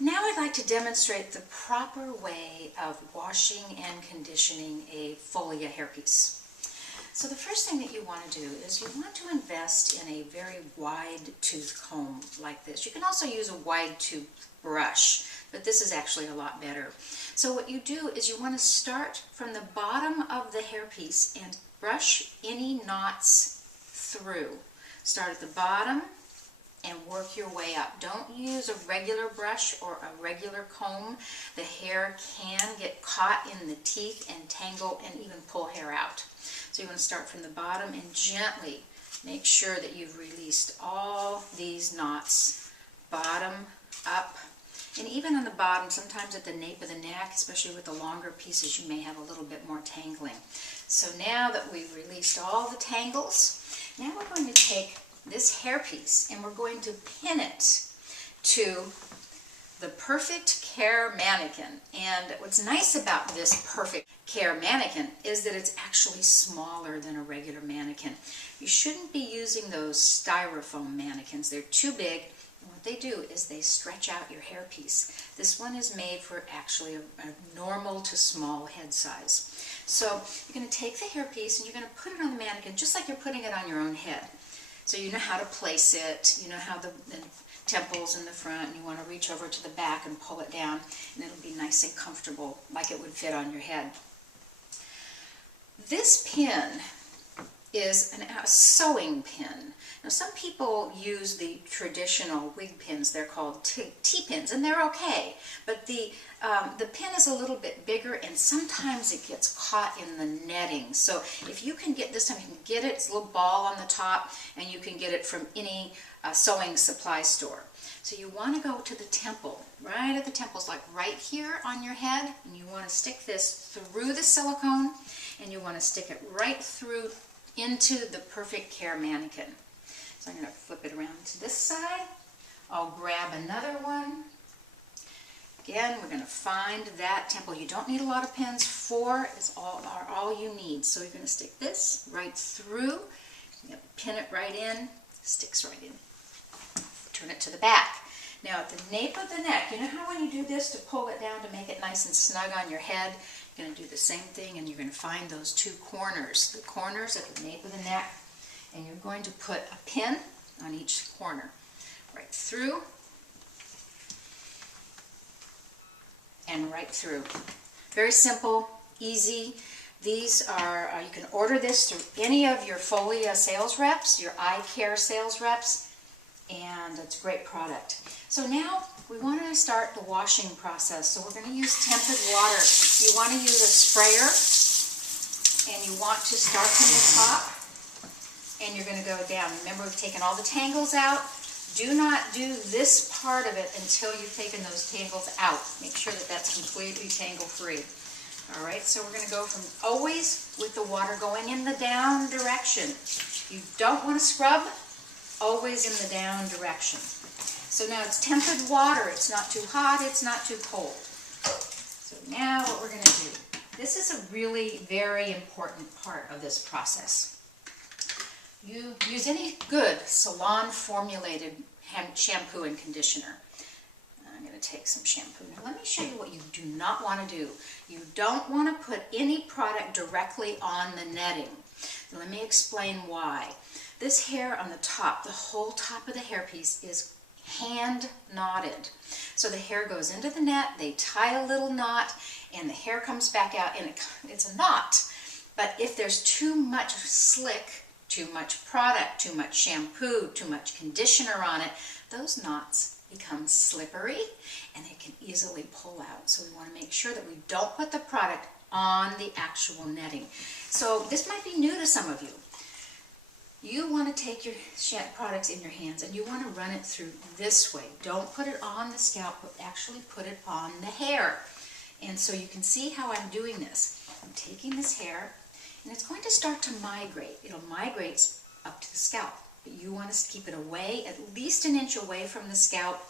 Now I'd like to demonstrate the proper way of washing and conditioning a Follea hairpiece. So the first thing that you want to do is you want to invest in a very wide tooth comb like this. You can also use a wide tooth brush, but this is actually a lot better. So what you do is you want to start from the bottom of the hairpiece and brush any knots through. Start at the bottom and work your way up. Don't use a regular brush or a regular comb. The hair can get caught in the teeth and tangle and even pull hair out. So you want to start from the bottom and gently make sure that you've released all these knots, bottom, up, and even on the bottom, sometimes at the nape of the neck, especially with the longer pieces, you may have a little bit more tangling. So now that we've released all the tangles, now we're going to take this hairpiece and we're going to pin it to the Perfect Care Manikin. And what's nice about this Perfect Care Manikin is that it's actually smaller than a regular mannequin. You shouldn't be using those styrofoam mannequins. They're too big. And what they do is they stretch out your hairpiece. This one is made for actually a normal to small head size. So you're going to take the hairpiece and you're going to put it on the mannequin just like you're putting it on your own head. So you know how to place it, you know how the temples in the front, and you want to reach over to the back and pull it down, and it'll be nice and comfortable, like it would fit on your head. This pin is a sewing pin. Now some people use the traditional wig pins. They're called T-pins, and they're okay. But the pin is a little bit bigger, and sometimes it gets caught in the netting. So if you can get, this time you can get it, it's a little ball on the top, and you can get it from any sewing supply store. So you want to go to the temple, right at the temples, like right here on your head, and you want to stick this through the silicone, and you want to stick it right through into the Perfect Care Manikin. So I'm going to flip it around to this side. I'll grab another one. Again, we're going to find that temple. You don't need a lot of pins. 4 are all you need. So you're going to stick this right through. You pin it right in. Sticks right in. Turn it to the back. Now at the nape of the neck, you know how when you do this to pull it down to make it nice and snug on your head, you're going to do the same thing, and you're going to find those 2 corners, the corners at the nape of the neck, and you're going to put a pin on each corner, right through and right through. Very simple, easy. These are, you can order this through any of your Follea sales reps, your eye care sales reps, and it's a great product. So now we want to start the washing process. So we're going to use tempered water. You want to use a sprayer, and you want to start from the top, and you're going to go down. Remember, we've taken all the tangles out. Do not do this part of it until you've taken those tangles out. Make sure that that's completely tangle-free. All right, so we're going to go from always with the water going in the down direction. You don't want to scrub, always in the down direction. So now it's tempered water. It's not too hot, it's not too cold. So now what we're going to do, this is a really very important part of this process. You use any good salon formulated shampoo and conditioner. I'm going to take some shampoo. Now let me show you what you do not want to do. You don't want to put any product directly on the netting. Now let me explain why. This hair on the top, the whole top of the hairpiece is hand knotted. So the hair goes into the net, they tie a little knot, and the hair comes back out, and it's a knot. But if there's too much slick, too much product, too much shampoo, too much conditioner on it, those knots become slippery and they can easily pull out. So we want to make sure that we don't put the product on the actual netting. So this might be new to some of you. You want to take your products in your hands and you want to run it through this way. Don't put it on the scalp, but actually put it on the hair. And so you can see how I'm doing this. I'm taking this hair, and it's going to start to migrate. It'll migrate up to the scalp, but you want to keep it away, at least an inch away from the scalp.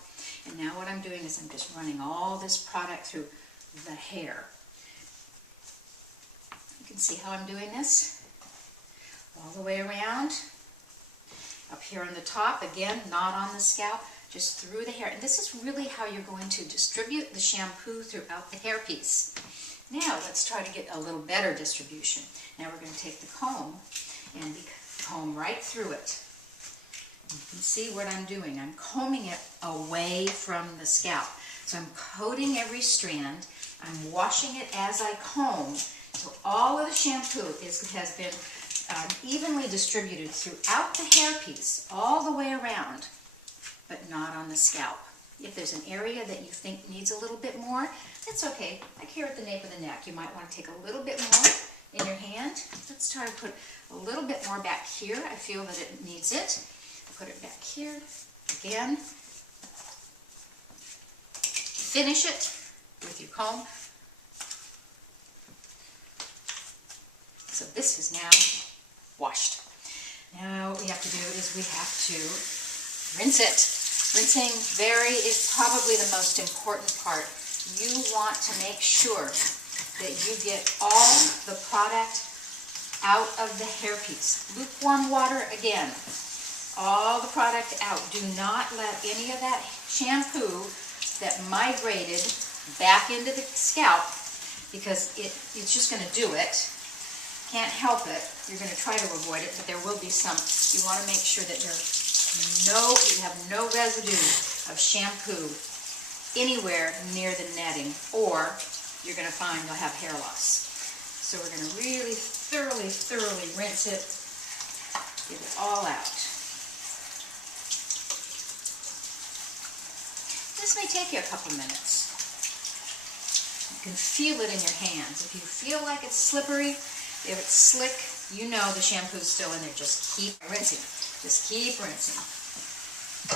And now what I'm doing is I'm just running all this product through the hair. You can see how I'm doing this. All the way around. Up here on the top, again, not on the scalp. just through the hair. And this is really how you're going to distribute the shampoo throughout the hairpiece. Now let's try to get a little better distribution. Now we're going to take the comb and comb right through it. You can see what I'm doing. I'm combing it away from the scalp. So I'm coating every strand. I'm washing it as I comb. So all of the shampoo has been evenly distributed throughout the hairpiece, all the way around, but not on the scalp. If there's an area that you think needs a little bit more, it's okay. Like here at the nape of the neck, you might want to take a little bit more in your hand. Let's try to put a little bit more back here. I feel that it needs it. Put it back here again. Finish it with your comb. So this is now washed. Now what we have to do is we have to rinse it. Rinsing is probably the most important part. You want to make sure that you get all the product out of the hairpiece. Lukewarm water again. All the product out. Do not let any of that shampoo that migrated back into the scalp, because it's just going to do it. Can't help it. You're going to try to avoid it, but there will be some. You want to make sure that you have no residue of shampoo anywhere near the netting, or you're going to find you'll have hair loss. So we're going to really thoroughly rinse it, get it all out. This may take you a couple minutes. You can feel it in your hands. If you feel like it's slippery, if it's slick, you know the shampoo's still in there. Just keep rinsing. Just keep rinsing.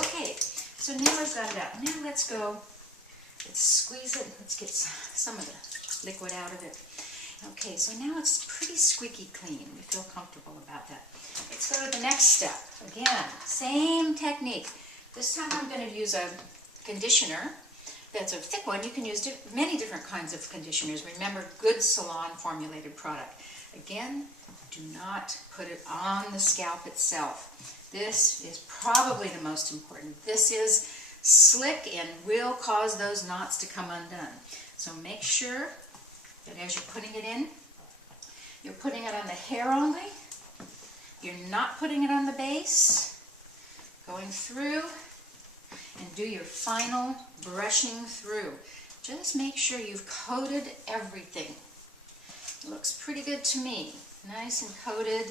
Okay, so now I've got it out. Now let's squeeze it. Let's get some of the liquid out of it. Okay, so now it's pretty squeaky clean. We feel comfortable about that. Let's go to the next step. Again, same technique. This time I'm going to use a conditioner that's a thick one. You can use many different kinds of conditioners. Remember, good salon formulated product. Again, do not put it on the scalp itself. This is probably the most important. This is slick and will cause those knots to come undone. So make sure that as you're putting it in, you're putting it on the hair only. You're not putting it on the base. Going through and do your final brushing through. Just make sure you've coated everything. It looks pretty good to me. Nice and coated.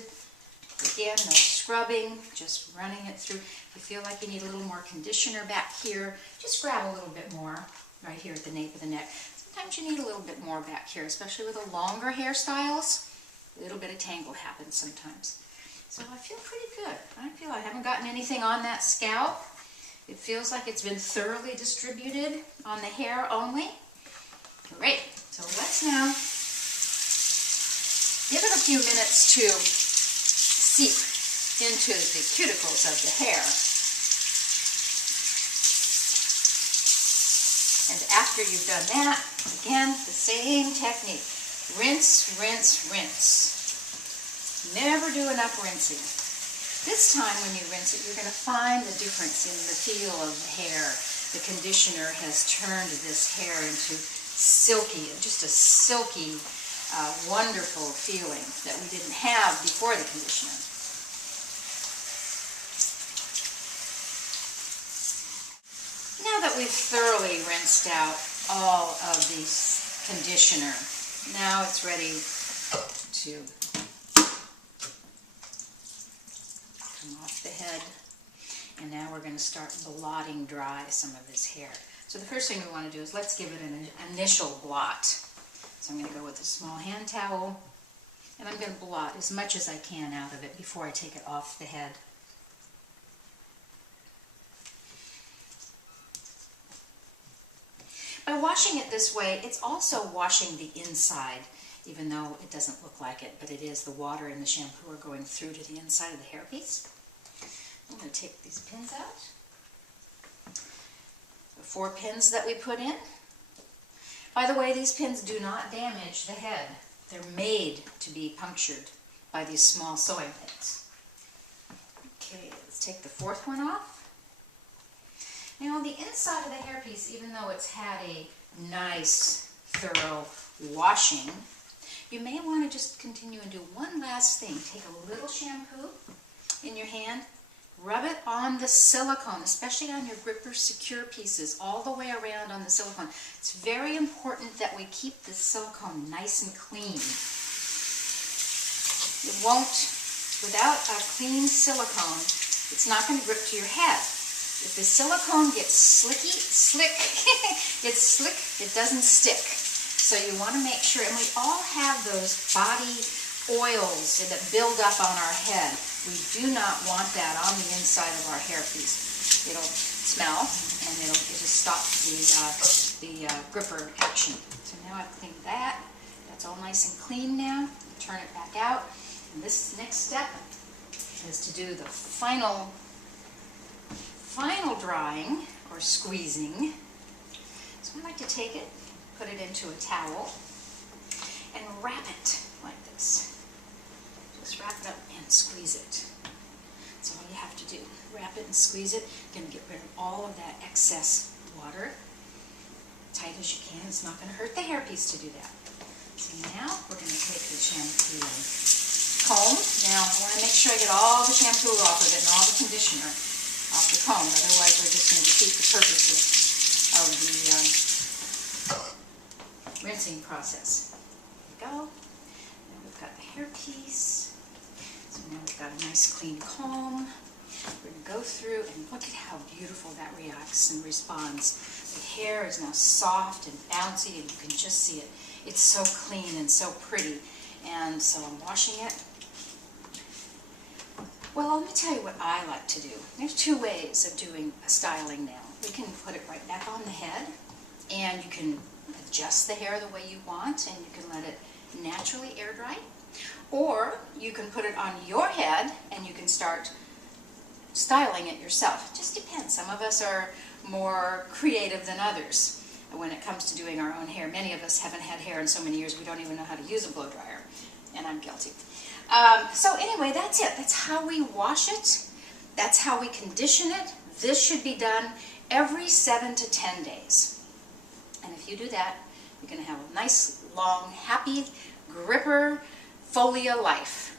Again, no scrubbing, just running it through. If you feel like you need a little more conditioner back here, just grab a little bit more right here at the nape of the neck. Sometimes you need a little bit more back here, especially with the longer hairstyles. A little bit of tangle happens sometimes. So I feel pretty good. I haven't gotten anything on that scalp. It feels like it's been thoroughly distributed on the hair only. Great. So let's now give it a few minutes to seep into the cuticles of the hair. And after you've done that, again, the same technique. Rinse, rinse, rinse. Never do enough rinsing. This time when you rinse it, you're going to find the difference in the feel of the hair. The conditioner has turned this hair into silky, just a silky, wonderful feeling that we didn't have before the conditioner. Now that we've thoroughly rinsed out all of the conditioner, now it's ready to come off the head. And now we're going to start blotting dry some of this hair. So the first thing we want to do is let's give it an initial blot. So I'm going to go with a small hand towel, and I'm going to blot as much as I can out of it before I take it off the head. By washing it this way, it's also washing the inside, even though it doesn't look like it, but it is. The water and the shampoo are going through to the inside of the hairpiece. I'm going to take these pins out. The 4 pins that we put in. By the way, these pins do not damage the head. They're made to be punctured by these small sewing pins. Okay, let's take the 4th one off. Now on the inside of the hairpiece, even though it's had a nice, thorough washing, you may want to just continue and do one last thing. Take a little shampoo in your hand, rub it on the silicone, especially on your gripper secure pieces, all the way around on the silicone. It's very important that we keep the silicone nice and clean. It won't, without a clean silicone, it's not going to grip to your head. If the silicone gets slick, it doesn't stick. So you want to make sure, and we all have those body oils that build up on our head. We do not want that on the inside of our hairpiece. It'll smell, and it'll just stop the gripper action. So now I've cleaned that. That's all nice and clean now. Turn it back out. And this next step is to do the final drying or squeezing. So I like to take it, put it into a towel, and wrap it like this. Just wrap it up and squeeze it. That's all you have to do. Wrap it and squeeze it. You're going to get rid of all of that excess water. Tight as you can. It's not going to hurt the hairpiece to do that. So now we're going to take the shampoo and comb. Now I want to make sure I get all the shampoo off of it and all the conditioner off the comb. Otherwise we're just going to defeat the purpose of the rinsing process. There we go. Now we've got the hairpiece. So now we've got a nice clean comb. We're going to go through and look at how beautiful that reacts and responds. The hair is now soft and bouncy, and you can just see it. It's so clean and so pretty. And so I'm washing it. Well, let me tell you what I like to do. There's two ways of doing a styling now. We can put it right back on the head, and you can adjust the hair the way you want, and you can let it naturally air dry. Or you can put it on your head, and you can start styling it yourself. It just depends. Some of us are more creative than others when it comes to doing our own hair. Many of us haven't had hair in so many years we don't even know how to use a blow dryer, and I'm guilty. So anyway, that's it. That's how we wash it. That's how we condition it. This should be done every 7 to 10 days. And if you do that, you're going to have a nice, long, happy, gripper, Follea life.